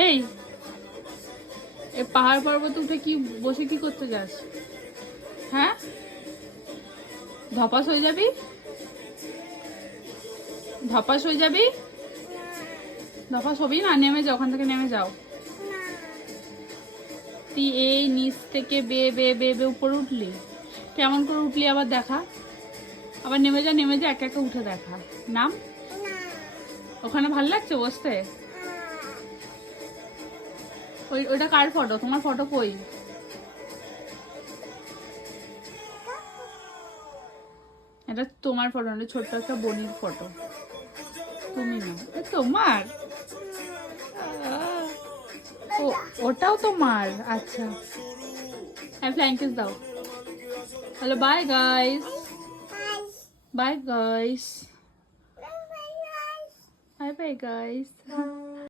এই এই পাহাড় পর্বত উঠে কি বসে কি করতে যাস? হ্যাঁ, ধপাস হয়ে যাবি, ধপাস হয়ে যাবি। ধপাস হবি না, নেমে যাও, ওখান থেকে নেমে যাও। তুই এই নিচ থেকে বে বে বে বে উপরে উঠলি, কেমন করে উঠলি আবার দেখা, আবার নেমে যা, নেমে যা, একা একা উঠে দেখা। নাম, ওখানে ভালো লাগছে বসতে? ওইটা কার ফটো? তোমার ফটো কই? এটা তোমার ফটো না, ছোট্ট একটা বনির ফটো। তুমি না, তোমার? ও, ওটাও তোমার? আচ্ছা, হ্যাঁ, ফ্ল্যাং কিস দাও। Hello, bye guys, bye guys, bye bye guys.